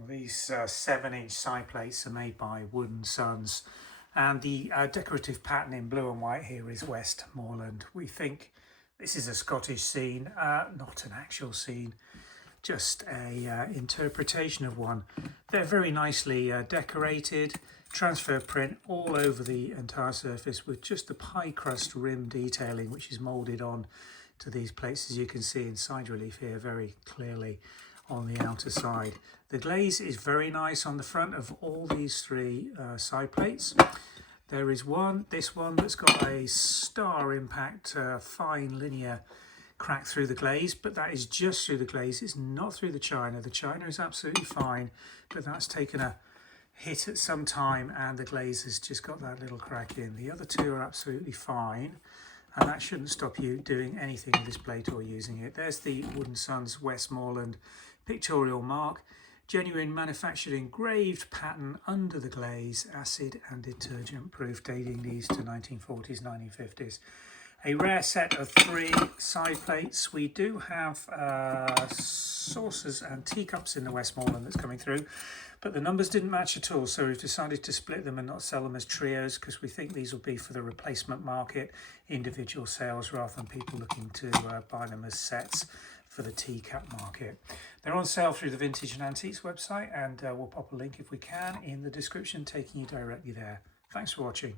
Well, these 7-inch side plates are made by Wooden Sons, and the decorative pattern in blue and white here is Westmorland. We think this is a Scottish scene, not an actual scene, just a interpretation of one. They're very nicely decorated, transfer print all over the entire surface with just the pie crust rim detailing, which is moulded on to these plates, as you can see in side relief here very clearly on the outer side. The glaze is very nice on the front of all these three side plates. There is this one that's got a star impact fine linear crack through the glaze, but that is just through the glaze. It's not through the china. The china is absolutely fine, but that's taken a hit at some time and the glaze has just got that little crack in. The other two are absolutely fine, and that shouldn't stop you doing anything with this plate or using it. There's the Wooden Sons Westmorland pictorial mark, genuine manufactured engraved pattern under the glaze, acid and detergent proof, dating these to 1940s, 1950s. A rare set of 3 side plates. We do have saucers and teacups in the Westmorland that's coming through, but the numbers didn't match at all, so we've decided to split them and not sell them as trios, because we think these will be for the replacement market, individual sales, rather than people looking to buy them as sets for the teacup market. They're on sale through the Vintage and Antiques website, and we'll pop a link if we can in the description taking you directly there. Thanks for watching.